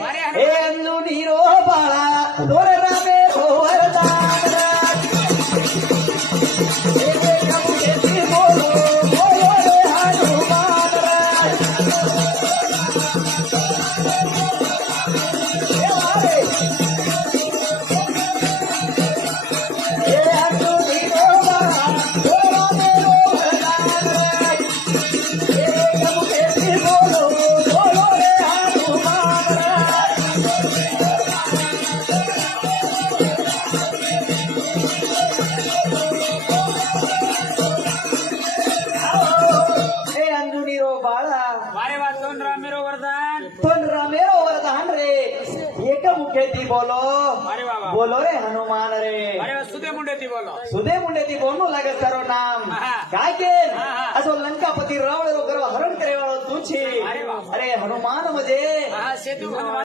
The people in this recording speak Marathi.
हे अंजुनी रो बाळा दोर रामे रो वरदान हे कबूलेती बोलो बोलो रे हनुमान हे अंजुनी रो बाळा दोर रामे रो वरदान हे कबूलेती बोलो बोलो रे हनुमान हे अंजुनी रो बाळा वारे वा दोन रामेरो वरदान पण रामेरो वरदान रे एक मुखेती बोलो वारे वा वा बोलो रे हनुमान रे वारे वा सुदे मुंडे ती बोलो सुदे मुंडे ती बोलणू लागत तारो नाम आहा. काय के आहा. असो लंकापती रावण रो गर्व हरण करे वाळो तू छी अरे वा. अरे हनुमान म्हणजे हा सेतू हनुमान